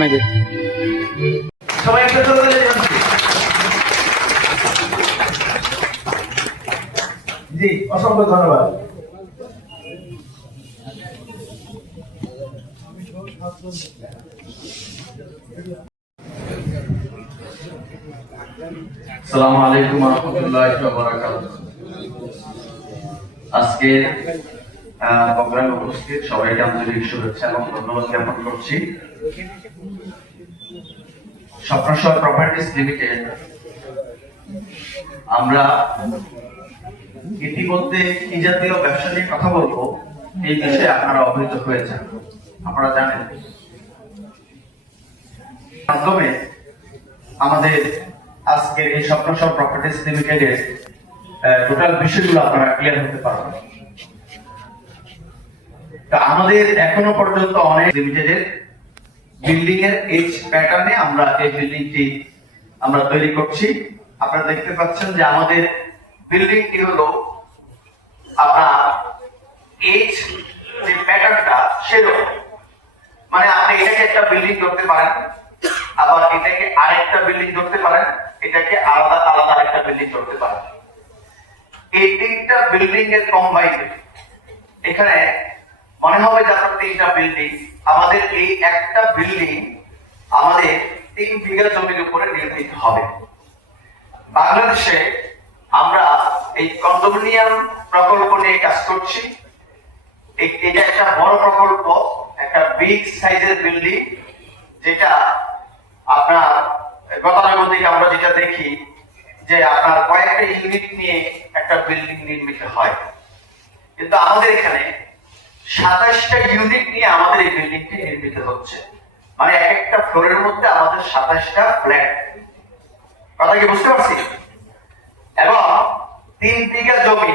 জানাই দে সবাই একটা চলে যান। জি, অসংখ্য ধন্যবাদ। আসসালামু আলাইকুম ওয়া রাহমাতুল্লাহি ওয়া বারাকাতুহু। আজকে প্রোগ্রামে উপস্থিত সবাইকে আন্তরিক শুভেচ্ছা এবং ধন্যবাদ জ্ঞাপন করছি। স্বপ্নশহর প্রপার্টিজ লিমিটেড আমরা ইতিমধ্যে কি জাতীয় ব্যবসা নিয়ে কথা বলবো এই বিষয়ে আপনারা অবহিত হয়েছেন, আপনারা জানেন। মাধ্যমে আমাদের আজকের এই স্বপ্নশহর প্রপার্টিজ লিমিটেডের টোটাল বিষয়গুলো আপনারা ক্লিয়ার হতে পারবেন। আমাদের এখনো পর্যন্ত অনেক লিমিটেডের বিল্ডিং এর এই প্যাটার্নে আমরা এই বিল্ডিংটি আমরা তৈরি করছি। আপনারা দেখতে পাচ্ছেন যে আমাদের বিল্ডিংটি হলো আপনার এইচ যে প্যাটার্নটা সেরকম, মানে আপনি এটাকে একটা বিল্ডিং করতে পারেন, আবার এটাকে আরেকটা বিল্ডিং করতে পারেন, এটাকে আলাদা আলাদা আরেকটা বিল্ডিং করতে পারেন। এই তিনটা বিল্ডিং এর কম্বাইন্ড এখানে মনে হবে যে আপনার তিনটা বিল্ডিং। আমাদের এই একটা বিল্ডিং আমাদের 3 বিঘা জমির উপরে নির্মিত হবে। বাংলাদেশে আমরা এই কন্ডোমিনিয়াম প্রকল্প নিয়ে কাজ করছি। এটা একটা বড় প্রকল্প, একটা বিগ সাইজের বিল্ডিং, যেটা আপনার গতানুগতিক আমরা যেটা দেখি যে আপনার কয়েকটা ইউনিট নিয়ে একটা বিল্ডিং নির্মিত হয়, কিন্তু আমাদের এখানে 27টা ইউনিট নিয়ে আমাদের এই বিল্ডিংটি নির্মিত হচ্ছে। মানে এক একটা ফ্লোরের মধ্যে আমাদের 27টা ফ্ল্যাট। কথা কি বুঝতে পারছি? এবং 3 বিঘা জমি,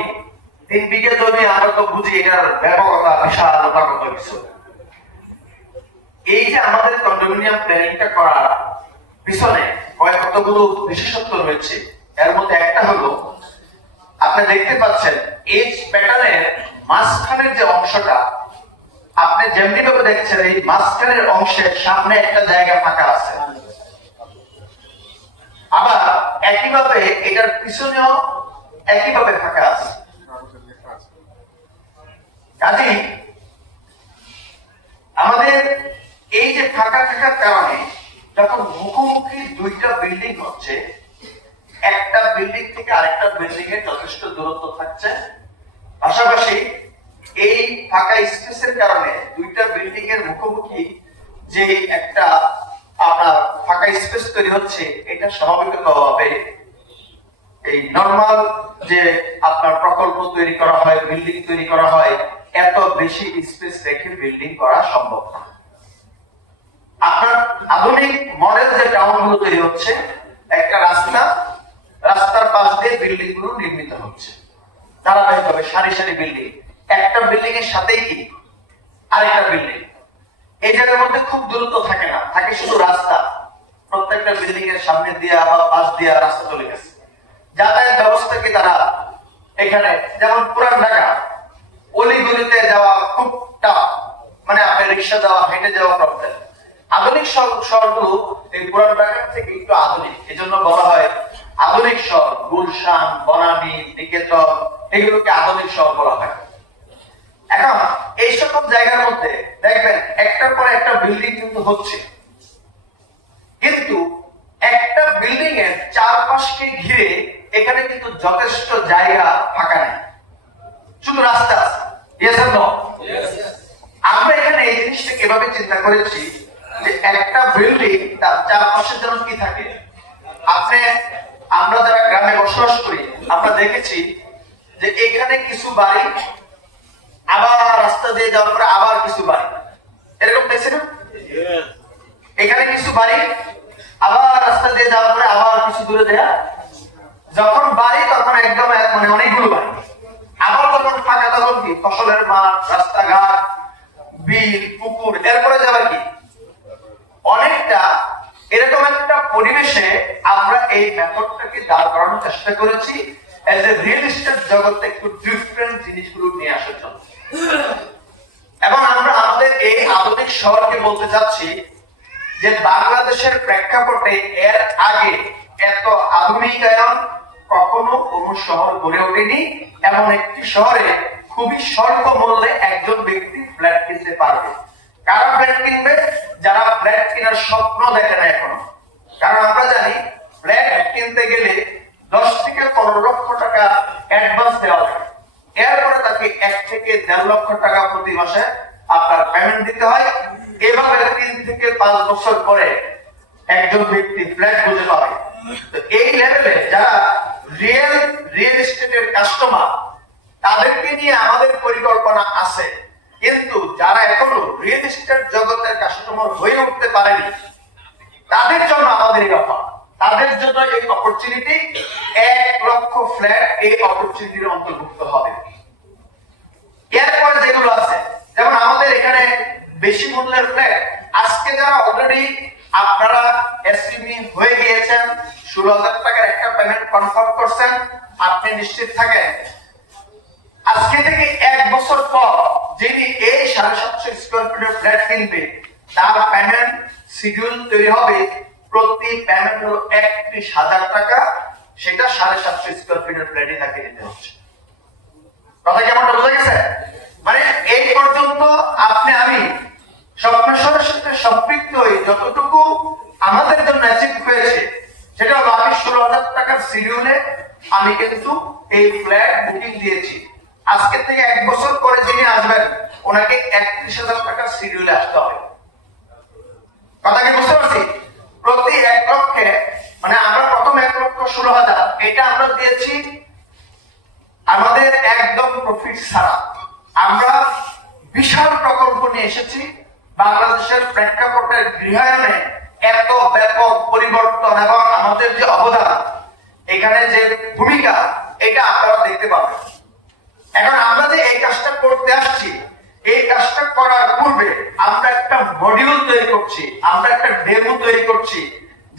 3 বিঘা জমি আমরা তো বুঝি এটার ব্যাপকতা বিশালতা কত কিছু। এই যে আমাদের কন্ডোমিনিয়াম প্ল্যানিংটা করার পিছনে কতগুলো বিশেষত্ব রয়েছে। এর মধ্যে একটা হলো আপনি দেখতে পাচ্ছেন এই প্যাটার্নের মাঝখানের যে অংশটা আপনি যেমনি ভাবে দেখছেন, এই মাঝখানের অংশের সামনে একটা জায়গা ফাঁকা আছে, আবার একইভাবে এটার পিছনেও একইভাবে ফাঁকা আছে। কাজেই আমাদের এই যে ফাঁকা থাকার কারণে যখন মুখোমুখি দুইটা বিল্ডিং হচ্ছে, একটা বিল্ডিং থেকে আরেকটা বিল্ডিং এর যথেষ্ট দূরত্ব থাকছে, পাশাপাশি এই ফাঁকা স্পেসের কারণে দুইটা বিল্ডিং এর মুখোমুখি যে একটা আপনার ফাঁকা স্পেস তৈরি হচ্ছে, এটা স্বাভাবিকভাবে এই নরমাল যে আপনার প্রকল্প তৈরি করা হয়, বিল্ডিং তৈরি করা হয়, এত বেশি স্পেস রেখে বিল্ডিং করা সম্ভব না। আপনার আধুনিক মডেল যে টাউনগুলো তৈরি হচ্ছে, একটা রাস্তার পাশ দিয়ে বিল্ডিং গুলো নির্মিত হচ্ছে ধারাবাহিকভাবে, সারি সারি বিল্ডিং, একটা বিল্ডিং এর সাথেই কি আরেকটা বিল্ডিং। এই জায়গার মধ্যে খুব দূরত্ব থাকে না, থাকে শুধু রাস্তা। প্রত্যেকটা বিল্ডিং এর সামনে দিয়ে বা পাশ দিয়ে রাস্তা চলে গেছে। যাতায়াত ব্যবস্থা কি তারা এখানে, যেমন পুরান ঢাকা অলিগলিতে যাওয়া খুব টাফ, মানে আপনি রিক্সা যাওয়া, হেঁটে যাওয়া প্রবলেম। আধুনিক শহরগুলো এই পুরান ঢাকার থেকে একটু আধুনিক, এজন্য বলা হয় আধুনিক শহর। গুলশান, বনানী, নিকেতন, এগুলোকে আধুনিক শহর বলা হয়। এখন এই সকল জায়গার মধ্যে দেখবেন একটার পর একটা বিল্ডিং কিন্তু হচ্ছে, কিন্তু একটা বিল্ডিং এর চারপাশকে ঘিরে এখানে কিন্তু যথেষ্ট জায়গা ফাঁকা নেই, শুধু রাস্তা আছে। আমরা এখানে এই জিনিসটাকে এভাবে চিন্তা করেছি যে একটা বিল্ডিং তার চারপাশে যেন কি থাকে। আমরা যারা গ্রামে বসবাস করি, আমরা দেখেছি যে এখানে কিছু বাড়ি, আবার রাস্তা দিয়ে যাওয়ার পরে আবার কিছু বাড়ি, এরকম দেখছি না? এখানে কিছু বাড়ি, আবার রাস্তা দিয়ে যাওয়ার পরে আবার কিছু দূরে দেয়া, যখন বাড়ি তখন একদম মানে অনেকগুলো বাড়ি, আবার যখন ফাঁকা তখন কি ফসলের মাঠ, রাস্তাঘাট, বিল, পুকুর, এরপরে যাবে কি অনেকটা এরকম একটা পরিবেশে আমরা এই মেথডটাকে দাঁড় করানোর চেষ্টা করেছি। এজ এ রিয়েল এস্টেট জগতে একটু ডিফারেন্ট জিনিসগুলো নিয়ে আসার জন্য। এবং আমরা আমাদের এই আধুনিক শহরকে বলতে চাচ্ছি যে বাংলাদেশের প্রেক্ষাপটে এর আগে এত আধুনিকায়ন কখনো কোনো শহর গড়ে ওঠেনি। এমন একটি শহরে খুবই স্বল্প মূল্যে একজন ব্যক্তি ফ্ল্যাট কিনতে পারবে। কারা ফ্ল্যাট কিনবে? যারা ফ্ল্যাট কেনার স্বপ্ন দেখে না এখনো। কারণ আমরা জানি ফ্ল্যাট কিনতে গেলে 10 থেকে 15 লক্ষ টাকা অ্যাডভান্স দেওয়া লাগে, এরপরে তাকে 1 থেকে 1.5 লক্ষ টাকা প্রতি মাসে আপনার পেমেন্ট দিতে হয়। এভাবে 3 থেকে 5 বছর পরে একজন ব্যক্তি ফ্ল্যাট বুঝে পাবে। তো এই লেভেলে যারা রিয়েল এস্টেটের কাস্টমার, তাদেরকে নিয়ে আমাদের পরিকল্পনা আছে। কিন্তু যারা এখনো রিয়েল এস্টেট জগতের কাস্টমার হয়ে উঠতে পারেনি, তাদের জন্য আমাদের এই অফার, তাদের জন্য এই অপরচুনিটি। 1 লক্ষ ফ্ল্যাট এই অপরচুনিটির অন্তর্ভুক্ত হবে। এরপরে যেগুলো আছে, যেমন আমাদের এখানে বেশি মূল্যের ফ্ল্যাট, আজকে যারা অলরেডি আপনারা এসটিমি হয়ে গিয়েছেন, 16,000 টাকার একটা পেমেন্ট কনফার্ম করছেন, আপনি নিশ্চিত থাকেন আজকে থেকে 1 বছর পর যিনি এই 750 স্কয়ার ফিটের ফ্ল্যাট কিনবে, তার পেমেন্ট শিডিউল তৈরি হবে। প্রতি পেমেন্ট হলো 31,000 টাকা, সেটা 750 স্কয়ার ফিটের ফ্ল্যাটে তাকে দিতে হচ্ছে। কথা কি আমারটা বোঝা গেছে? মানে এই পর্যন্ত আপনি আমি স্বপ্নসরের সাথে সম্পৃক্ত হয়ে যতটুকু আমাদের জন্য অ্যাচিভ হয়েছে, সেটা হলো আমি 16,000 টাকার শিডিউলে আমি কিন্তু এই ফ্ল্যাট বুকিং দিয়েছি। আজকে থেকে 1 বছর পরে যিনি আসবেন, ওনাকে 31,000 টাকার শিডিউলে আসতে হবে। কথা কি বুঝতে পারছি? প্রতি 1 লক্ষে, মানে আমরা প্রথম 1,16,000 এটা আমরা দিয়েছি আমাদের একদম প্রফিট ছাড়া। আমরা বিশাল প্রকল্প নিয়ে এসেছি। বাংলাদেশের প্রেক্ষাপটের গৃহায়নে এত ব্যাপক পরিবর্তন এবং আমাদের যে অবদান, এখানে যে ভূমিকা, এটা আপনারা দেখতে পাবেন। এখন আমরা যে এই কাজটা করতে আসছি, এই কাজটা করার পূর্বে আমরা একটা মডিউল তৈরি করছি, আমরা একটা ডেমো তৈরি করছি,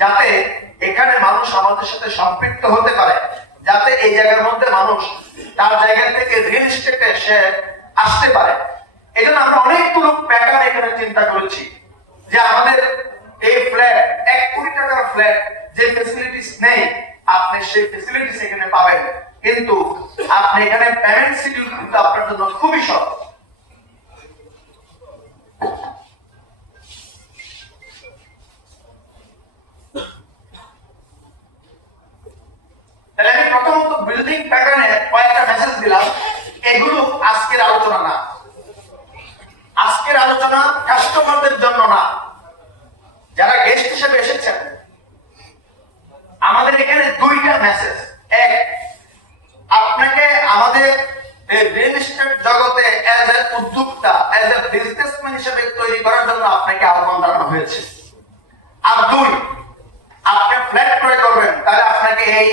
যাতে এখানে মানুষ আমাদের সাথে সম্পৃক্ত হতে পারে, যাতে এই জায়গার মধ্যে মানুষ তার জায়গা থেকে রিয়েল এস্টেটে সে আসতে পারে। এই জন্য আমরা অনেকগুলো প্যাটার্ন এখানে চিন্তা করেছি যে আমাদের এই ফ্ল্যাট 1 কোটি টাকার ফ্ল্যাট যে ফ্যাসিলিটিস নেই, আপনি সেই ফ্যাসিলিটিস এখানে পাবেন। কিন্তু আপনি এখানে পেমেন্ট শিডিউল কিন্তু আপনার জন্য খুবই সহজ। তাহলে আমি প্রথমত বিল্ডিং প্যাটার্নে কয়েকটা মেসেজ দিলাম। এগুলো আজকের আলোচনা না, আজকের আলোচনা কাস্টমারদের জন্য না, যারা গেস্ট হিসেবে এসেছেন। আমাদের এখানে 2টা মেসেজ। এক, আপনাকে আমাদের রিয়েল এস্টেট জগতে অ্যাজ এ উদ্যোক্তা, অ্যাজ এ বিজনেসম্যান হিসেবে তৈরি করার জন্য আপনাকে আহ্বান জানানো হয়েছে। আর 2, আপনি ফ্ল্যাট ক্রয় করবেন, তাহলে আপনাকে এই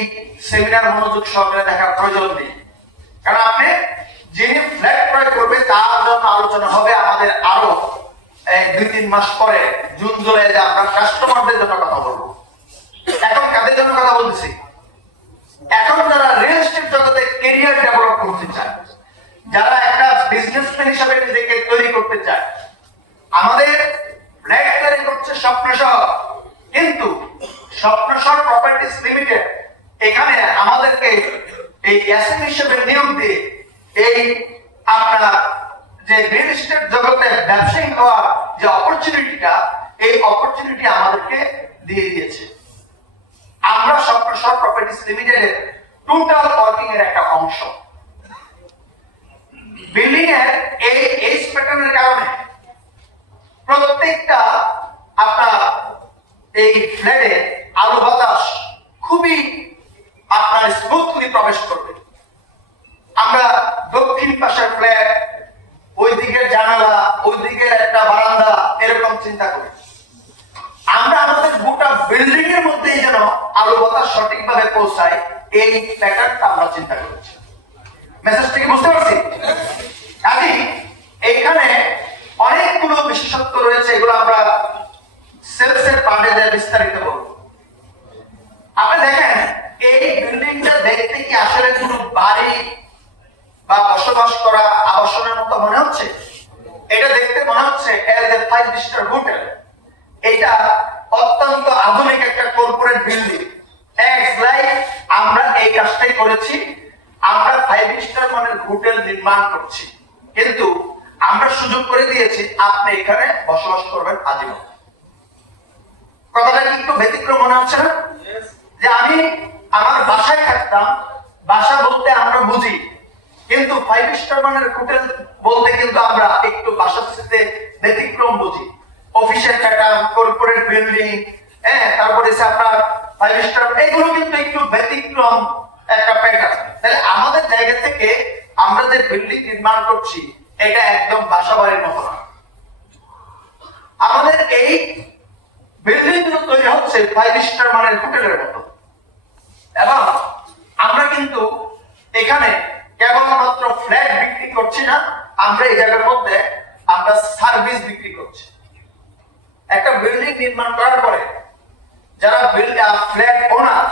সেমিনার মনোযোগ সহকারে দেখার প্রয়োজন নেই। কারণ আপনি যিনি ফ্ল্যাট ক্রয় করবে তার জন্য আলোচনা হবে আমাদের আরো 2-3 মাস পরে, জুন জুলাইতে আমরা কাস্টমারদের জন্য কথা বলবো। এখন কাদের জন্য কথা বলতেছি? এখন যারা রিয়েল এস্টেট জগতে ক্যারিয়ার ডেভেলপ করতে চায়, যারা একটা বিজনেসম্যান হিসেবে নিজেকে তৈরি করতে চায়। আমাদের ফ্ল্যাট তৈরি করছে স্বপ্নশহর, কিন্তু স্বপ্নশহর প্রপার্টিজ লিমিটেড এখানে আমাদেরকে এই এসএমই হিসেবে নিয়োগ দিয়ে এই আপনার যে রিয়েল এস্টেট জগতে ব্যবসায়ী হওয়ার যে অপরচুনিটিটা, এই অপরচুনিটি আমাদেরকে দিয়ে দিয়েছে। আমরা স্বপ্নশহর প্রপার্টিজ লিমিটেডের টোটাল ওয়ার্কিং এর একটা অংশ। বিল্ডিং এর এই এইচ প্যাটার্নের কারণে প্রত্যেকটা আপনার এই ফ্ল্যাটে আলো বাতাস খুবই আপনার স্মুথলি প্রবেশ করবে। আমরা দক্ষিণ পাশের ফ্ল্যাট, ওই দিকের জানালা, ওই দিকের একটা বারান্দা, এরকম চিন্তা করি। আমরা আমাদের গোটা বিল্ডিং এর মধ্যেই যেন আলো বাতাস সঠিকভাবে পৌঁছায়, এই প্যাটার্নটা আমরা চিন্তা করেছি। মেসেজটা কি বুঝতে পারছি? কাজেই এইখানে অনেকগুলো বিশেষত্ব রয়েছে, এগুলো আমরা সেলসের পার্টে বিস্তারিত বলবো। আপনি দেখেন এই বিল্ডিংটা দেখতে কি আসলে কোনো বাড়ি বা বসবাস করা আবাসনের মতো মনে হচ্ছে? এটা দেখতে মনে হচ্ছে এজ এ 5 স্টার হোটেল। এটা অত্যন্ত আধুনিক একটা কর্পোরেট বিল্ডিং। আমরা এই কাজটাই করেছি। আমরা 5 স্টার মানের হোটেল নির্মাণ করছি, কিন্তু আমরা সুযোগ করে দিয়েছি আপনি এখানে বসবাস করবেন আজীবন। কথাটা কি একটু ব্যতিক্রম মনে হচ্ছে না? যে আমি আমার বাসায় থাকতাম, বাসা বলতে আমরা বুঝি, কিন্তু 5 স্টার মানের হোটেল বলতে কিন্তু আমরা একটু বাসার সাথে ব্যতিক্রম বুঝি। অফিসের প্যাটার্ন, কর্পোরেট বিল্ডিং, তারপরে আপনার 5 স্টার, এগুলো কিন্তু একটু ব্যতিক্রম একটা প্যাটার্ন। তাহলে আমাদের জায়গা থেকে আমরা যে বিল্ডিং নির্মাণ করছি এটা একদম বাসা বাড়ির মতো না। আমাদের এই বিল্ডিং গুলো তৈরি হচ্ছে 5 স্টার মানের হোটেলের মতো। এবং আমরা কিন্তু এখানে কেবলমাত্র ফ্ল্যাট বিক্রি করছি না, আমরা এই জায়গার মধ্যে আমরা সার্ভিস বিক্রি করছি। একটা বিল্ডিং নির্মাণ করার পরে যারা ফ্ল্যাট ওনার,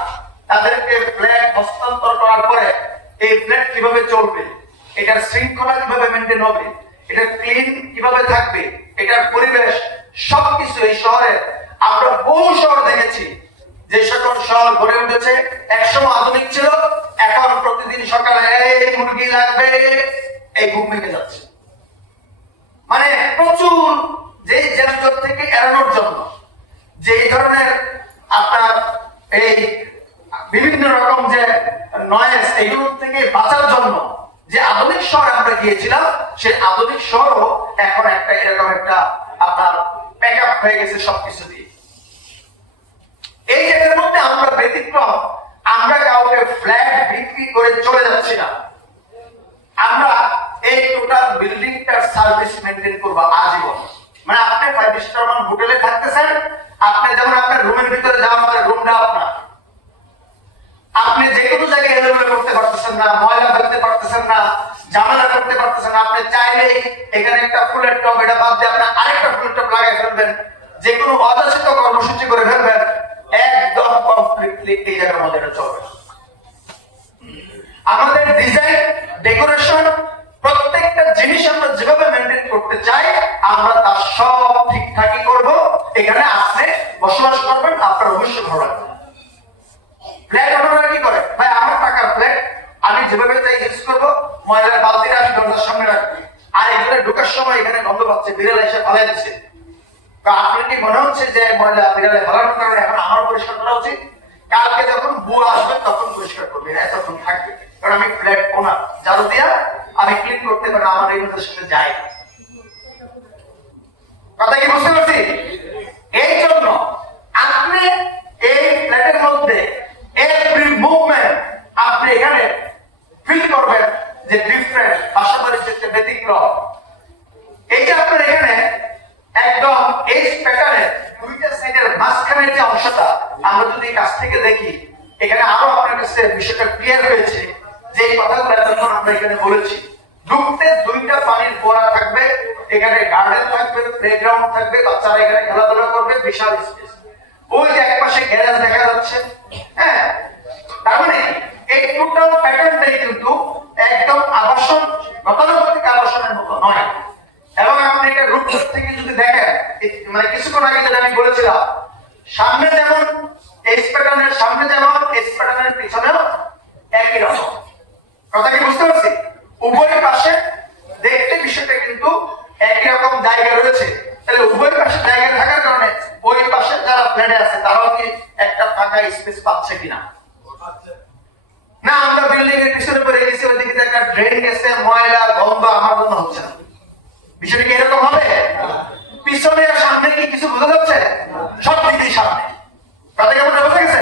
তাদেরকে ফ্ল্যাট হস্তান্তর করার পরে এই ফ্ল্যাট কিভাবে চলবে, এটার শৃঙ্খলা কিভাবে মেনটেন হবে, এটা ক্লিন কিভাবে থাকবে, এটার পরিবেশ সবকিছু এই শহরে আমরা বহু শহর দেখেছি। যে সকল শহর গড়ে উঠেছে একসময় আধুনিক ছিল, এখন প্রতিদিন সকালে এই মুরগি লাগবে, এই ঘুম ভেঙে যাচ্ছে। মানে প্রচুর যে যানজট থেকে এড়ানোর জন্য, যে ধরনের আপনার এই বিভিন্ন রকম যে নয়েজ, এগুলো থেকে বাঁচার জন্য যে আধুনিক শহরে আমরা গিয়েছিলাম, সেই আধুনিক শহরও এখন একটা এরকম একটা আপনার প্যাকআপ হয়ে গেছে সবকিছু দিয়ে। এই জায়গার মধ্যে আমরা ব্যতিক্রম, আমরা কাউকে ফ্ল্যাট বিক্রি করে চলে যাচ্ছি না। আমরা এই টোটাল বিল্ডিংটার সার্ভিস মেইনটেইন করব আজীবন। মানে আপনি 5 স্টার মান হোটেলে থাকতেছেন, আপনি যেমন আপনার রুমের ভিতরে যাওয়ার পরে রুমটা আপনার, আপনি যে কোনো জায়গায় এলোমেলো করতে পারতেছেন না, ময়লা ফেলতে পারতেছেন না, ঝামেলা করতে পারতেছেন না। আপনি চাইলেই এখানে একটা ফুলের টব, এটা বাদ দিয়ে আপনি আরেকটা ফুলের টব লাগাই ফেলবেন, যে কোনো অযাচিত কর্মসূচি করে ফেলবেন, একদম কমপ্লিটলি এই জায়গার মধ্যে এটা চলবে। আমাদের ডিজাইন, ডেকোরেশন, প্রত্যেকটা জিনিস আমরা যেভাবে মেইনটেইন করতে চাই, আমরা তার সব ঠিকঠাকই করব। এখানে আপনি বসবাস করবেন, আপনার অবশ্যই ভালো লাগবে। ফ্ল্যাট ওনারা কি করে, ভাই আমার টাকার ফ্ল্যাট, আমি যেভাবে চাই ইউজ করবো, ময়লার বালতিটা আমি দরজার সামনে রাখবো, আর এখানে ঢোকার সময় এখানে গন্ধ পাচ্ছে, বিড়াল এসে ফালাই দিচ্ছে। আপনার কি মনে হচ্ছে যে ময়লা বিড়ালে ফালানোর কারণে এখন আমার পরিষ্কার করা উচিত? কালকে যখন বুয়া আসবে তখন পরিষ্কার করবে, তখন থাকবে, কারণ আমি ফ্ল্যাট ওনার, ঝাড়ু দিয়া আমি ক্লিন করতে পারি, আমার এই মধ্যে সাথে যায়। কথা কি বুঝতে পারছি? এই জন্য আপনি এই ফ্ল্যাটের মধ্যে এভরি মুভমেন্ট আপনি এখানে ফিল করবেন যে ডিফারেন্ট, বাসাবাড়ির ক্ষেত্রে ব্যতিক্রম। এই যে আপনার এখানে একদম এই প্যাটার্নের দুইটা সাইডের মাঝখানের যে অংশটা আমরা যদি কাছ থেকে দেখি, এখানে আরো আপনার কাছে বিষয়টা ক্লিয়ার হয়েছে যে এই কথাগুলো এতক্ষণ আমরা এখানে বলেছি। ঢুকতে দুইটা পানির ফোয়ারা থাকবে, এখানে গার্ডেন থাকবে, প্লেগ্রাউন্ড থাকবে, বাচ্চারা এখানে খেলাধুলা করবে, বিশাল স্পেস। ওই যে একপাশে গ্যারেজ দেখা যাচ্ছে, তার মানে এই টোটাল প্যাটার্নটাই কিন্তু একদম আবাসন, গতানুগতিক আবাসনের মতো নয়। এবং আপনি এটা রূপ থেকে যদি দেখেন, মানে কিছুক্ষণ আগে যেটা আমি বলেছিলাম, সামনে যেমন এস প্যাটার্নের সামনে, যেমন এস প্যাটার্নের পিছনেও একই রকম। কথা কি বুঝতে পারছি? উভয় পাশে দেখতে বিষয়টা কিন্তু একই রকম জায়গা রয়েছে। তাহলে উভয় পাশে জায়গা থাকার কারণে ওই পাশে যারা ফ্ল্যাটে আছে তারাও কি একটা ফাঁকা স্পেস পাচ্ছে কিনা? না, আমরা বিল্ডিং এর পিছনে পড়ে গেছি, ওইদিকে একটা ড্রেন গেছে, ময়লা গন্ধ আমার মনে হচ্ছে না। বিষয়টা কি এরকম হবে? পিছনে আর সামনে কি কিছু বোঝা যাচ্ছে? সব দিক দিয়ে সামনে। কথা কেমন বোঝা গেছে?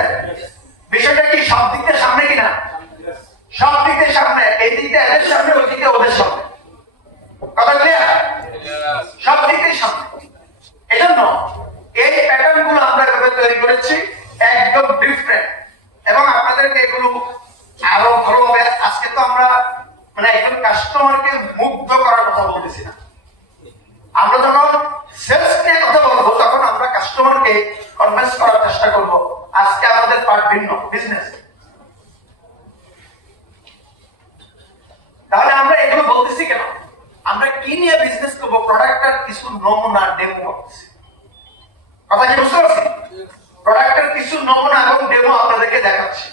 বিষয়টা কি সব দিক দিয়ে সামনে কিনা? সব দিক দিয়ে সামনে। এই দিকটা এদের সামনে, ওই দিকটা ওদের সামনে। কথা ক্লিয়ার? সব দিক দিয়ে সামনে। এই জন্য এই প্যাটার্ন গুলো আমরা এভাবে তৈরি করেছি, একদম ডিফারেন্ট। এবং আপনাদেরকে এগুলো আরো ভালোভাবে, আজকে তো আমরা মানে একজন কাস্টমারকে মুগ্ধ করার কথা বলতেছি না, আমরা যখন সেলস নিয়ে কথা বলবো তখন আমরা কাস্টমারকে কনভিন্স করার চেষ্টা করব। আজকে আমাদের পার্ট ভিন্ন, বিজনেস। তাহলে আমরা এগুলো বলতেছি কেন? আমরা কি নিয়ে বিজনেস করবো? প্রোডাক্টের কিছু নমুনা ডেমো করতেছি। কথা কি বুঝতে পারছি? প্রোডাক্টের কিছু নমুনা এবং ডেমো আপনাদেরকে দেখাচ্ছি।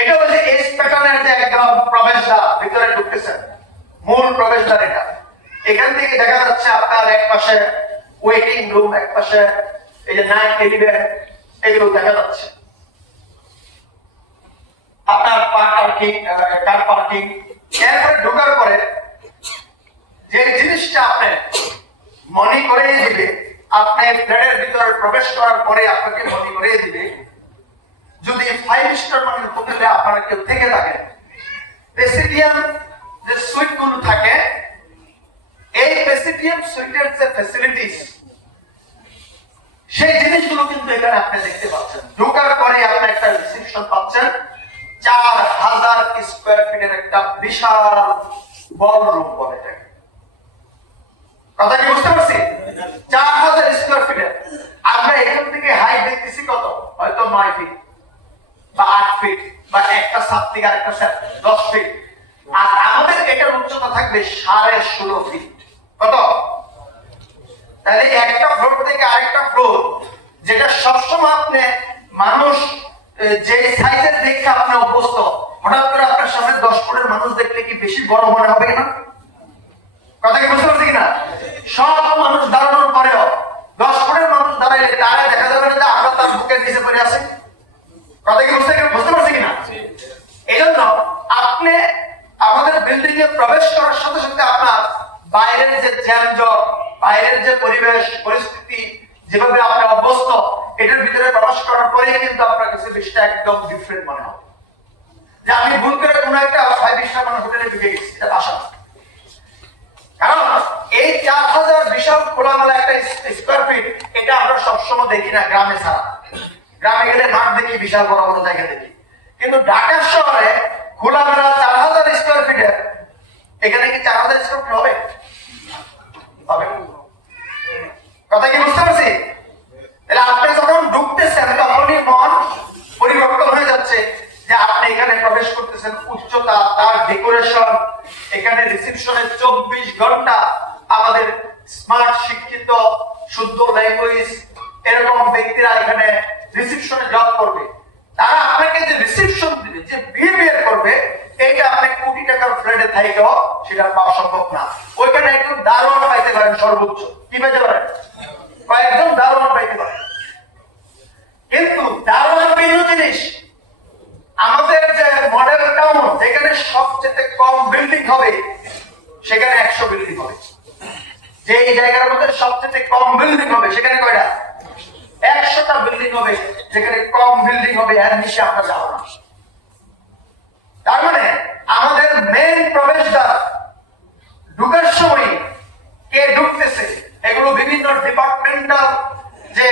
এটা হচ্ছে এস প্যাটার্নের যে একদম প্রবেশদ্বার, ভিতরে ঢুকতেছেন, মূল প্রবেশদ্বার এটা। এখান থেকে দেখা যাচ্ছে আপনার এক পাশে ওয়েটিং রুম, এক পাশে এই যে নাইট এলিভেটর, এগুলো দেখা যাচ্ছে। আপনার কার পার্কিং। এরপরে ঢোকার পরে যে জিনিসটা আপনি মনে করে দিবে, আপনি ফ্ল্যাটের ভিতরে প্রবেশ করার পরে আপনাকে মনে করে দিবে, যদি 5 স্টার মানের হোটেলে আপনারা কেউ থেকে থাকেন, প্রেসিডিয়াম যে সুইট গুলো থাকে, এই প্রেসিডিয়াম সুইটের যে ফ্যাসিলিটিস, সেই জিনিসগুলো কিন্তু এখানে আপনি দেখতে পাচ্ছেন। ঢোকার পরে আপনি একটা রিসেপশন পাচ্ছেন, 4000 স্কয়ার ফিটের একটা বিশাল বড় রুম বলে এটাকে। কথা কি বুঝতে পারছি? 4000 স্কয়ার ফিটের। আমরা এখান থেকে হাইট দেখতেছি কত, হয়তো 9 ফিট বা 8 ফিট বা একটা ছাদ থেকে আরেকটা ছাদ 10 ফিট, আর আমাদের এটার উচ্চতা থাকবে 16.5 ফিট। কত? তাহলে একটা ফ্লোর থেকে আরেকটা ফ্লোর, যেটা সবসময় আপনি মানুষ যে সাইজের দেখে আপনি অভ্যস্ত, হঠাৎ করে আপনার সামনে 10 ফুটের মানুষ দেখলে কি বেশি বড় মনে হবে না? কথা কি বুঝতে পারছি কিনা? সব মানুষ দাঁড়ানোর পরেও 10 ফুটের মানুষ দাঁড়াইলে তারা দেখা যাবে না যে আমরা তার বুকের নিচে পড়ে আছি। কথা কি বুঝতে পারছি কিনা? এই জন্য আপনি আমাদের বিল্ডিং এ প্রবেশ করার সাথে সাথে আপনার বাইরের যে জ্যামজট, বাইরের যে পরিবেশ পরিস্থিতি, যেভাবে আপনি অভ্যস্ত, এটার ভিতরে প্রবেশ করার পরে কিন্তু আপনার কাছে বিষয়টা একদম ডিফারেন্ট মনে হবে, যে আমি ভুল করে কোনো একটা 5 স্টার মানের হোটেলে ঢুকে গেছি। এটা বাসা না। কারণ এই 4000 বিশাল খোলামেলা একটা স্কয়ার ফিট, এটা আমরা সবসময় দেখি না গ্রামে ছাড়া। গ্রামে গেলে মাঠ দেখি, বিশাল বড় বড় জায়গা দেখি, কিন্তু ঢাকা শহরে খোলামেলা 4000 স্কয়ার ফিটের, এখানে কি 4000 স্কয়ার ফিট হবে? হবে। কথা কি বুঝতে পারছি? তাহলে আপনি যখন ঢুকতেছেন তখনই মন পরিবর্তন হয়ে যাচ্ছে, যে আপনি এখানে প্রবেশ করতেছেন। উচ্চতা, তার ডেকোরেশন, এখানে রিসেপশনে 24 ঘন্টা আমাদের স্মার্ট, শিক্ষিত, শুদ্ধ ল্যাঙ্গুয়েজ এরকম ব্যক্তিরা এখানে রিসেপশনে জব করবে। তারা আপনাকে যে রিসেপশন দিবে, যে বিহেভিয়ার করবে, এইটা আপনি কোটি টাকার ফ্ল্যাটে থাইকেও সেটা পাওয়া সম্ভব না। ওইখানে একদম দারোয়ান পাইতে পারেন, সর্বোচ্চ কি পাইতে পারেন? কয়েকজন দারোয়ান পাইতে পারেন। কিন্তু দারোয়ান ভিন্ন জিনিস। আমাদের যে মডেল টাউন, যেখানে সবচেয়ে কম বিল্ডিং হবে, সেখানে 100 বিল্ডিং হবে। যে এই জায়গার মধ্যে সবচেয়ে কম বিল্ডিং হবে, সেখানে কয়টা? 100টা বিল্ডিং হবে। যেখানে কম বিল্ডিং হবে, এর নিচে আমরা যাবো না। তার মানে আমাদের মেইন প্রবেশদ্বার ঢুকার সময় কে ঢুকতেছে, এগুলো বিভিন্ন ডিপার্টমেন্টাল যে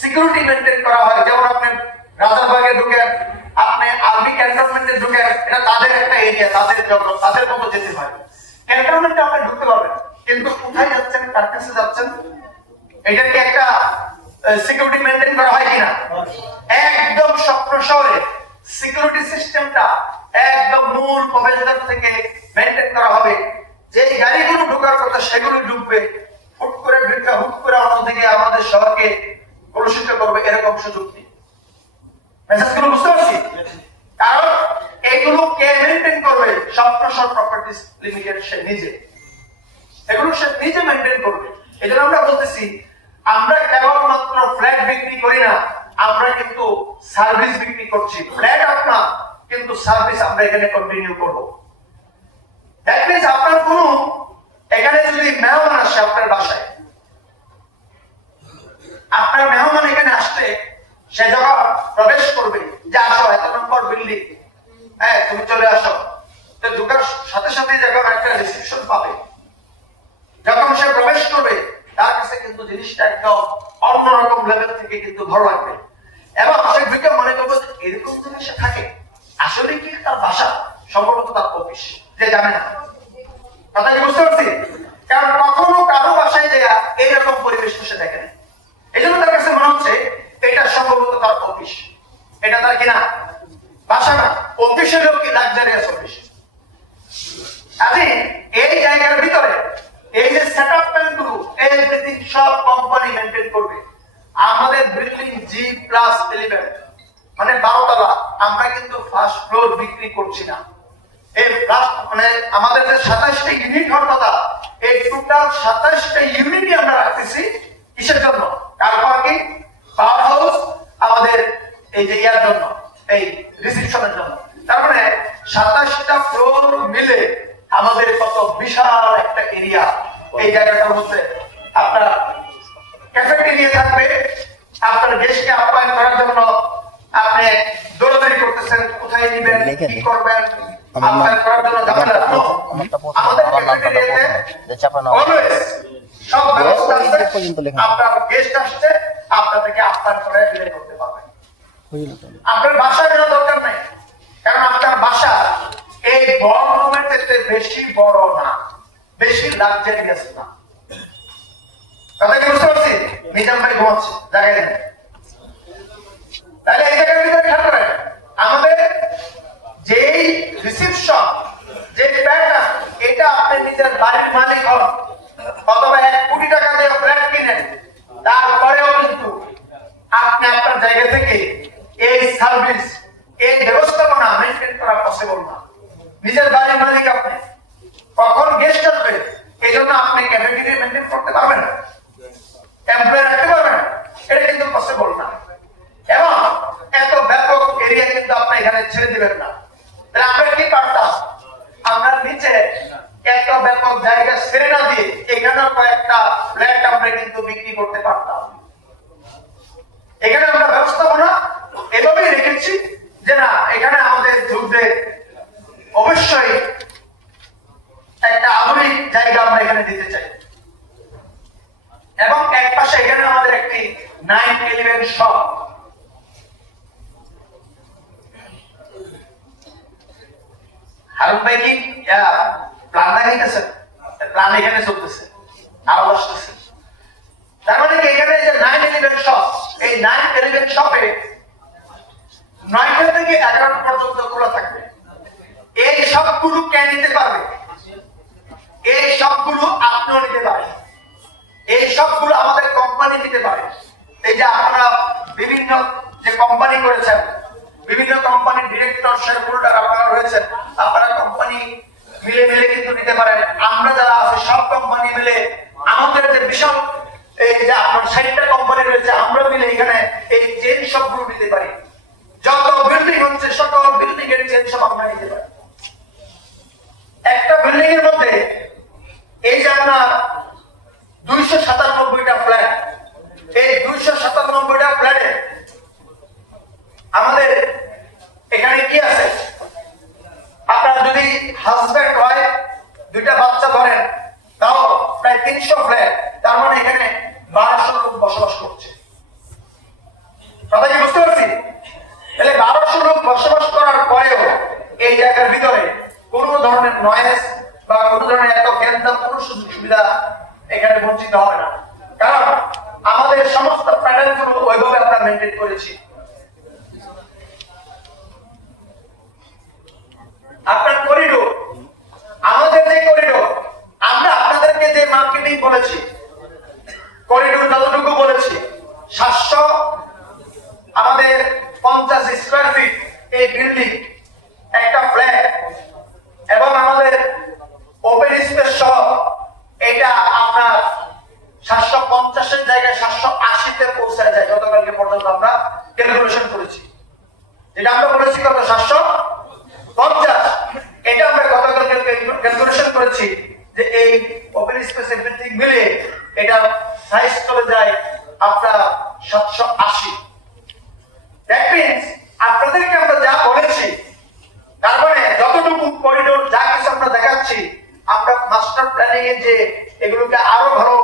সিকিউরিটি মেইনটেইন করা হয়। যেমন আপনি রাজারবাগে ঢুকেন, আপনি আর্মি ক্যান্টনমেন্টে ঢুকেন, এটা তাদের একটা এরিয়া, তাদের জন্য, তাদের মতো যেতে হয়। ক্যান্টনমেন্টে আপনি ঢুকতে পারবেন, কিন্তু কোথায় যাচ্ছেন, কার কাছে যাচ্ছেন, এটা কি একটা সিকিউরিটি মেইনটেইন করা হয় কিনা? একদম স্বপ্ন শহরে সিকিউরিটি সিস্টেমটা একদম মূল প্রবেশদ্বার থেকে মেইনটেইন করা হবে। যে গাড়িগুলো ঢোকার কথা সেগুলো ঢুকবে, হুট করে ঢুকা, হুট করে অন্য থেকে আমাদের শহরকে কলুষিত করবে, এরকম সুযোগ নেই। মেসেজগুলো বুঝতে পারছি? কারণ এগুলো কে মেইনটেইন করবে? স্বপ্নশহর প্রপার্টিজ লিমিটেড, সে নিজে। এগুলো সে নিজে মেইনটেইন করবে। এজন্য আমরা বলতেছি, আমরা কেবলমাত্র ফ্ল্যাট বিক্রি করি না, আমরা কিন্তু সার্ভিস বিক্রি করছি। ফ্ল্যাট আপনার, কিন্তু সার্ভিস আমরা এখানে কন্টিনিউ করব। দ্যাট মিন্স আপনার কোনো এখানে যদি মেহমান আসে আপনার বাসায়, আপনার মেহমান এখানে আসলে সে যখন প্রবেশ করবে, যে আসো, এত নম্বর বিল্ডিং, হ্যাঁ তুমি চলে আসো, তো ঢোকার সাথে সাথে যখন একটা রিসেপশন পাবে, যখন সে প্রবেশ করবে, তার কাছে কিন্তু জিনিসটা একদম অন্যরকম লেভেল থেকে কিন্তু ভালো লাগবে। এবং সে ঢুকে মনে করবে এরকম জিনিস থাকে, আসলে কি তার বাসা, সম্ভবত তার অফিস, যে জানে না। কথা কি বুঝতে পারছি? কারণ কখনো কারো বাসায় দেয়া এইরকম পরিবেশ সে দেখে না। এই জন্য তার কাছে মনে হচ্ছে এটা সম্ভবত তার অফিস, এটা তার কিনা বাসা না, অফিসেরও কি লাক্সারিয়াস অফিস। আরে এই জায়গার ভিতরে এই যে সেটআপ প্ল্যান গুলো, এভরিথিং সব কোম্পানি মেইনটেইন করবে। আমাদের বিল্ডিং G+11 মানে 12 তলা, আমরা কিন্তু ফার্স্ট ফ্লোর বিক্রি করছি না। এই ফার্স্ট মানে আমাদের যে 27টা ইউনিট হওয়ার কথা, এই টোটাল 27টা ইউনিটই আমরা রাখতেছি কিসের জন্য? কার পার্কিং, পাওয়ার হাউস, আমাদের এই যে ইয়ার জন্য, এই রিসেপশনের জন্য। তার মানে 27টা ফ্লোর মিলে আমাদের কত বিশাল একটা এরিয়া। এই জায়গাটার মধ্যে আপনার ক্যাফেটেরিয়া থাকবে, আপনার গেস্টকে আপ্যায়ন করার জন্য আপনি দৌড়াদৌড়ি করতেছেন, কোথায় নিবেন, কি করবেন, আপ্যায়ন করার জন্য যাবেন না। আমাদের ক্যাফেটেরিয়াতে অলওয়েজ সব ব্যবস্থা আছে। আপনার গেস্ট আসছে, আপনাদেরকে আপ্যায়ন করে বিদায় করতে পারবেন। আপনার বাসার কোনো দরকার নাই, কারণ আপনার বাসা এই বড় রুমের থেকে বেশি বড় না, বেশি লাক্সারিয়াস না। কথা কি বুঝতে পারছি? নিজাম ভাই ঘুমাচ্ছে, জায়গায় নেই। তাহলে এই জায়গার ভিতরে খেয়াল করেন, আমাদের যেই রিসিপশন, যে প্যাটার্ন, এটা আপনি নিজের বাড়ির মালিক হন অথবা 1 কোটি টাকা দিয়ে ফ্ল্যাট কিনেন, তারপরেও কিন্তু আপনি আপনার জায়গা থেকে এই সার্ভিস, এই ব্যবস্থাপনা মেইনটেইন করা পসিবল না। নিজের বাড়ির মালিক আপনি, কখন গেস্ট আসবে এই জন্য আপনি ক্যাফেটেরিয়া মেইনটেইন করতে পারবেন না, এমপ্লয়ি রাখতে পারবেন না, এটা কিন্তু পসিবল না। এবং এত ব্যাপক এরিয়া কিন্তু আপনি এখানে ছেড়ে দিবেন না। তাহলে আমরা কি পারতাম, আমরা নিচে এত ব্যাপক জায়গা ছেড়ে না দিয়ে এখানে কয়েকটা ফ্ল্যাট আমরা কিন্তু বিক্রি করতে পারতাম। এখানে আমরা ব্যবস্থাপনা এভাবেই রেখেছি যে না, এখানে আমাদের যুদ্ধে অবশ্যই একটা আধুনিক জায়গা আমরা এখানে দিতে চাই। এবং এক পাশে এখানে আমাদের একটি 9/11 শপ, হারুন ভাই কি প্ল্যান দেখাইতেছে, প্ল্যান এখানে চলতেছে, আরো আসতেছে। তার মানে কি এখানে যে 9/11 শপ, এই 9/11 শপে 9টা থেকে 11টা পর্যন্ত খোলা থাকবে। এই সবগুলো কে নিতে পারবে? এই সবগুলো আপনিও নিতে পারেন, এই সবগুলো আমাদের কোম্পানি নিতে পারে। এই যে আপনারা বিভিন্ন যে কোম্পানি করেছেন, বিভিন্ন কোম্পানির ডিরেক্টর, শেয়ার হোল্ডার আপনারা রয়েছেন, আপনারা কোম্পানি মিলে মিলে কিন্তু নিতে পারেন। আমরা যারা আছে সব কোম্পানি মিলে আমাদের যে বিশাল এই যে আপনার 60টা কোম্পানি রয়েছে, আমরা মিলে এখানে এই চেন সবগুলো নিতে পারি। যত বিল্ডিং হচ্ছে সকল বিল্ডিং এর চেন সব আমরা নিতে পারি। একটা বিল্ডিং এর মধ্যে এই যে আপনার 297টা ফ্ল্যাট, এই 297টা ফ্ল্যাটে আমাদের এখানে কি আছে, আপনার যদি হাজব্যান্ড হয়, 2টা বাচ্চা ধরেন, তাও প্রায় 300 ফ্ল্যাট। তার মানে এখানে 1200 লোক বসবাস করছে। কথা কি বুঝতে পারছি? তাহলে 1200 লোক বসবাস করার পরেও এই জায়গার ভিতরে কোন ধরনের নয়েজ বা কোন ধরনের এত গ্যাঞ্জাম, কোন সুযোগ সুবিধা এখানে বঞ্চিত হবে না, কারণ আমাদের সমস্ত প্যাটার্নগুলো ওইভাবে আমরা মেইনটেইন করেছি। আপনার করিডোর, আমাদের যে করিডোর, আমরা আপনাদেরকে যে মার্কেটিং বলেছি, করিডোর যতটুকু বলেছি, 700 আমাদের 50 স্কয়ার ফিট এই বিল্ডিং, একটা ফ্ল্যাট, এবং আমাদের ওপেন স্পেস সহ এটা আপনার 750 এর জায়গায় 780 পৌঁছায় যায়। গতকালকে পর্যন্ত আমরা ক্যালকুলেশন করেছি, যেটা আমরা বলেছি কত 750, এটা আমরা গতকালকে ক্যালকুলেশন করেছি যে এই ওপেন স্পেস এভরিথিং মিলে এটা সাইজ চলে যায় আপনার 780। দ্যাট মিন্স আপনাদেরকে আমরা যা বলেছি, তার মানে যতটুকু করিডোর যা কিছু আমরা দেখাচ্ছি, আমরা মাস্টার প্ল্যানিং এ যে এগুলোকে আরো ভালো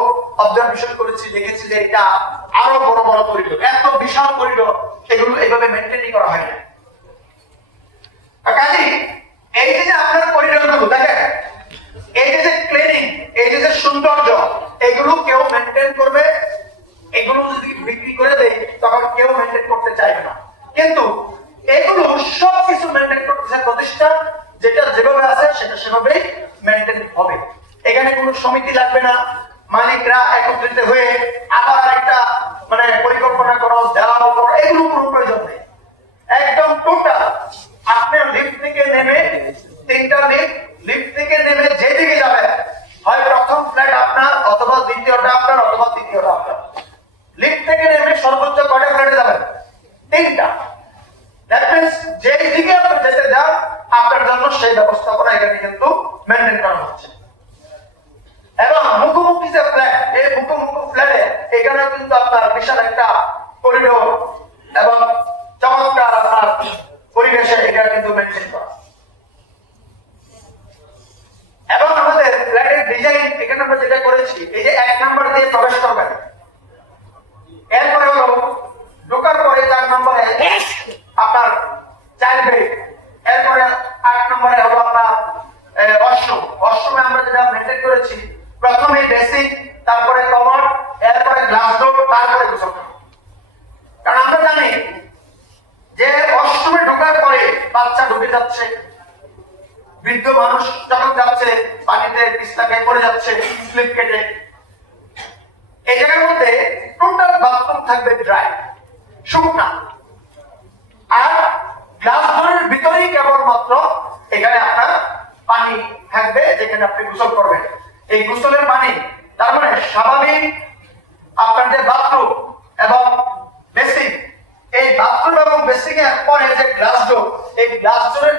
অবজারভেশন করেছি, দেখেছি যে এটা আরো বড় বড় করিডোর, এত বিশাল করিডোর, এগুলো এইভাবে মেইনটেইন করা হয় না। কাজী এই যে আপনার করিডোরগুলো দেখেন, এই যে ক্লিনিং, এই যে সৌন্দর্য, এগুলো কেউ মেইনটেইন করবে, এগুলো যদি বিক্রি করে দেয় তখন কেউ মেইনটেইন করতে চাইবে না। কিন্তু এগুলো সবকিছু মেইনটেইন করতেছে প্রতিষ্ঠান, যেটা যেভাবে আছে সেটা সেভাবেই মেইনটেইন হবে। এখানে কোনো সমিতি লাগবে না, মালিকরা একত্রিত হয়ে আবার একটা মানে পরিকল্পনা করো, দেওয়াল করো, এগুলো কোনো প্রয়োজন নেই। একদম টোটাল আপনি লিফট থেকে নেমে, তিনটা লিফট থেকে নেমে যেদিকে যাবেন, হয় প্রথম ফ্ল্যাট আপনার, অথবা দ্বিতীয়টা আপনার, অথবা তৃতীয়টা আপনার। লিফট থেকে নেমে সর্বোচ্চ কয়টা ফ্ল্যাটে যাবেন? তিনটা। দ্যাট মিন্স যেই দিকে আপনি যেতে যান আপনার জন্য সেই ব্যবস্থাপনা এখানে কিন্তু মেনটেন করা হচ্ছে। এবং মুখোমুখি যে ফ্ল্যাট, এই মুখোমুখি ফ্ল্যাটে এখানেও কিন্তু আপনার বিশাল একটা করিডোর এবং চমৎকার আপনার পরিবেশে এটা কিন্তু মেনটেন করা। এবং আমাদের ফ্ল্যাটের ডিজাইন এখানে আমরা যেটা করেছি, এই যে 1 নাম্বার দিয়ে প্রবেশ করবেন, এরপরে হলো ঢোকার পরে 4 নম্বরে আপনার 4 বেড, এরপরে 8 নম্বরে হলো আপনার ওয়াশরুমে আমরা যেটা মেনটেন করেছি, প্রথমে বেসিক, তারপরে কমন, এরপরে গ্লাস ডোর, তারপরে গোসলখানা। কারণ আমরা জানি যে ওয়াশরুমে ঢোকার পরে বাচ্চা ঢুকে যাচ্ছে, বৃদ্ধ মানুষ যখন যাচ্ছে পানিতে পিছলা খেয়ে পড়ে যাচ্ছে স্লিপ কেটে, এই জায়গার মধ্যে টোটাল বাথরুম থাকবে ড্রাই, শুকনা। আর গ্লাস ডোরের ভিতরেই কেবলমাত্র এখানে আপনার পানি থাকবে যেখানে আপনি গোসল করবেন। এই গোসলের পানি তার মানে স্বাভাবিক আপনার যে বাথরুম এবং বেসিং, এই বাথরুম এবং বেসিং এর পরে যে গ্লাস ডোর, এই গ্লাস ডোরের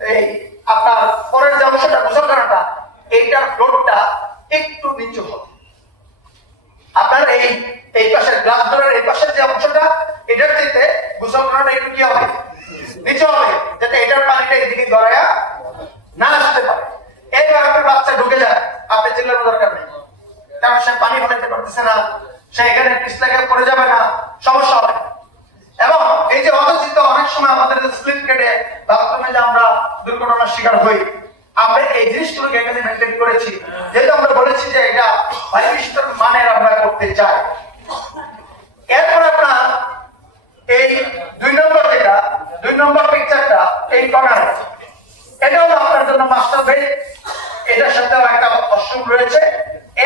এই আপনার পরের যে অংশটা গোসলখানাটা, এইটার ফ্লোরটা একটু নিচু হবে। আপনার এই পাশের গ্লাস ডোরের এই পাশের যে অংশটা, এটার চাইতে গোসলখানাটা একটু কি হবে? নিচু হবে, যাতে এটার পানিটা এদিকে গড়ায়া না আসতে পারে। এবার আপনার বাচ্চা ঢুকে যায়, আপনি চিল্লানোর দরকার নেই, কারণ সে পানি ফেলতে পারতেছে না, সে এখানে পিছলা খেয়ে পড়ে যাবে না, সমস্যা হবে। এবং এই যে অযাচিত অনেক সময় আমাদের যে স্লিপ কেটে বাথরুমে যে আমরা দুর্ঘটনার শিকার হই, আমরা এই জিনিসগুলোকে এখানে মেনটেন করেছি, যেহেতু আমরা বলেছি যে এটা 5 মানের আমরা করতে চাই। এরপর আপনার এই 2 নম্বর পিকচারটা, এই কর্নার, এটা হলো আপনার জন্য মাস্টার বেড, এটার সাথে একটা ওয়াশরুম রয়েছে।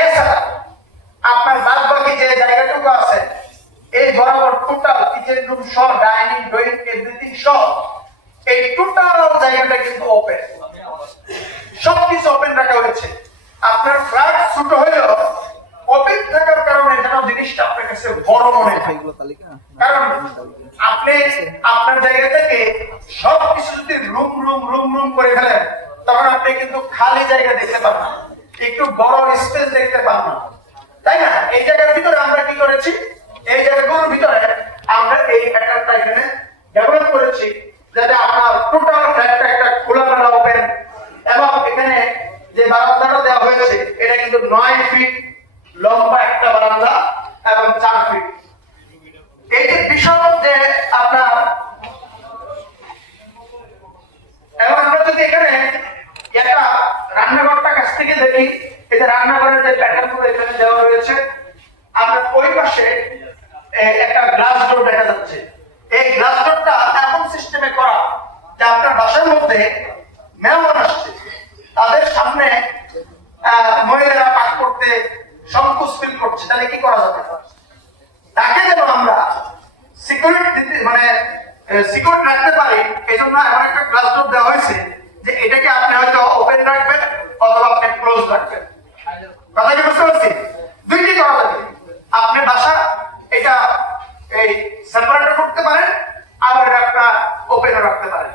এছাড়া আপনার বাদ বাকি যে জায়গাটুকু আছে, এই বরাবর টোটাল কিচেন রুম সহ, ডাইনিং, ড্রয়িং, এভরিথিং সহ এই টোটাল জায়গাটা কিন্তু ওপেন, সবকিছু ওপেন রাখা হয়েছে। আপনার ফ্ল্যাট ছোট হলেও ওপেন থাকার কারণে যেন জিনিসটা আপনার কাছে বড় মনে হয়। কারণ আপনি আপনার জায়গা থেকে সবকিছু যদি রুম করে ফেলেন, তখন আপনি কিন্তু খালি জায়গা দেখতে পান না, একটু বড় স্পেস দেখতে পান না, তাই না? এই জায়গার ভিতরে আমরা কি করেছি, এই জায়গাগুলোর ভিতরে আমরা এই প্যাটার্নটা এখানে ডেভেলপ করেছি, যাতে আপনার টোটাল ফ্ল্যাটটা একটা খোলামেলা ওপেন। এবং এখানে যে বারান্দাটা দেওয়া হয়েছে, এটা কিন্তু 9 ফিট লম্বা একটা বারান্দা এবং 4 ফিট। এই যে বিশাল যে আপনার, এবং আমরা যদি এখানে একটা রান্নাঘরটা কাছ থেকে দেখি, এই যে রান্নাঘরের যে প্যাটার্নগুলো এখানে দেওয়া রয়েছে, আপনার ওই পাশে একটা গ্লাস ডোর দেখা যাচ্ছে। এই গ্লাস ডোরটা এমন সিস্টেমে করা যে আপনার বাসার মধ্যে মেহমান আসছে, তাদের সামনে মহিলারা পাক করতে সংকোচ ফিল করছে, তাহলে কি করা যাবে? তাকে যেন আমরা সিকিউরিটি দিতে মানে সিকিউরিটি রাখতে পারি, এই জন্য এমন একটা গ্লাস ডোর দেওয়া হয়েছে যে এটাকে আপনি হয়তো ওপেন রাখবেন অথবা আপনি ক্লোজ রাখবেন। কথা কি বুঝতে পারছি? দুইটি করা যাবে। আপনি বাসা এটা এই সেপারেট করতে পারেন, আবার একটা ওপেন রাখতে পারেন।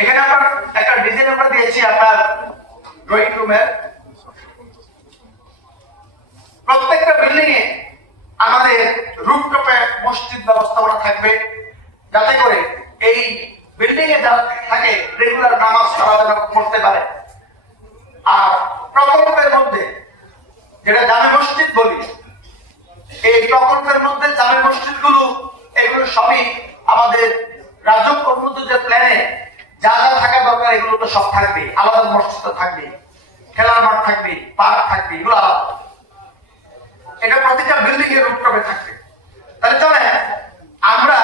এখানে আমরা একটা ডিজাইন আমরা দিয়েছি আপনার ড্রয়িং রুমের। প্রত্যেকটা বিল্ডিং এ আমাদের রুফটপে মসজিদ ব্যবস্থাপনা থাকবে, যাতে করে এই বিল্ডিং এ যারা থাকে রেগুলার নামাজ তারা পড়তে পারে। আর প্রকল্পের মধ্যে যেটা জামে মসজিদ বলি, এই প্রকল্পের মধ্যে জামে মসজিদ গুলো, এগুলো সবই আমাদের রাজুক উন্নত যে প্ল্যানে যা যা থাকা দরকার এগুলো তো সব থাকবে। আলাদা মসজিদ থাকবে, খেলার মাঠ থাকবে, পার্ক থাকবে, এগুলো আলাদা। এটা প্রতিটা বিল্ডিং এর রূপটপে থাকবে। তাহলে চলে আমরা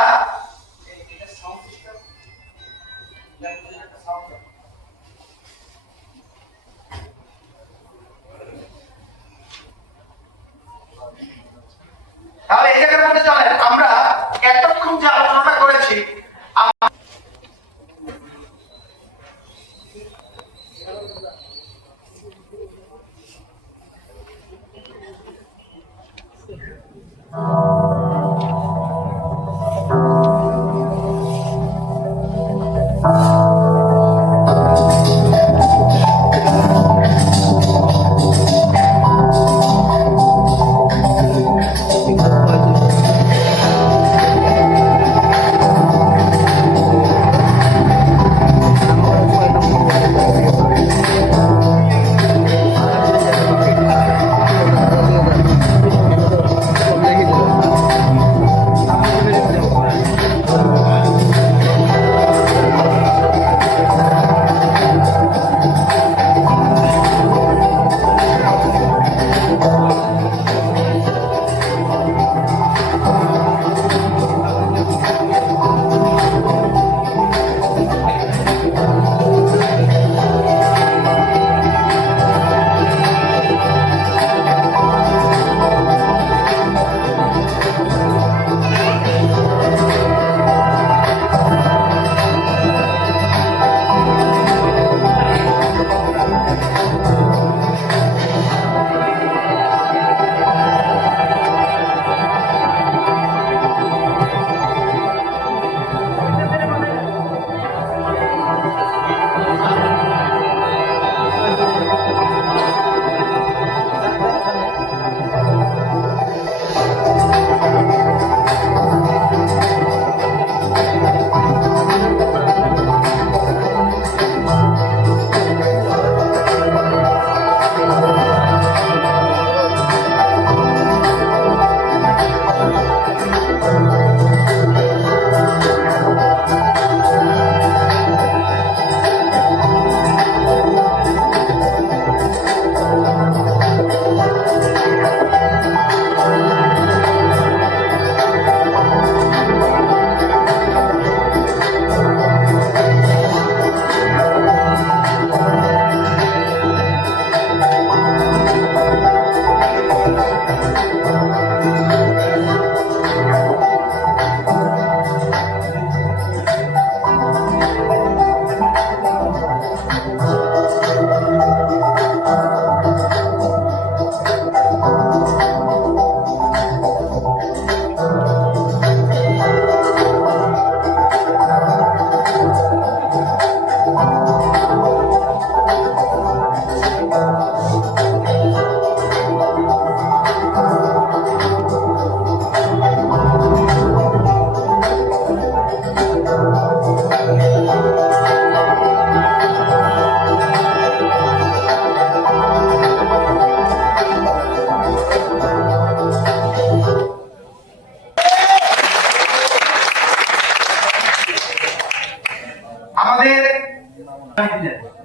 আমাদের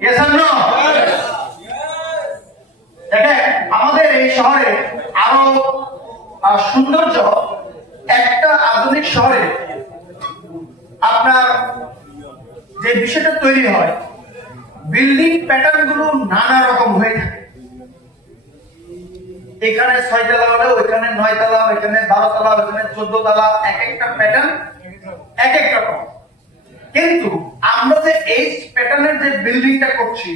Yes or no? দেখেন আমাদের এই শহরে আরো সৌন্দর্য, একটা আধুনিক শহরে আপনার যে বিষয়টা তৈরি হয়, বিল্ডিং প্যাটার্ন গুলো নানা রকম হয়ে থাকে। এখানে 6 তলা হলে ওইখানে 9 তলা, ওইখানে 12 তলা, ওইখানে 14 তলা, এক একটা প্যাটার্ন এক এক রকম। কিন্তু আমরা যে এই প্যাটার্নের যে বিল্ডিংটা করছি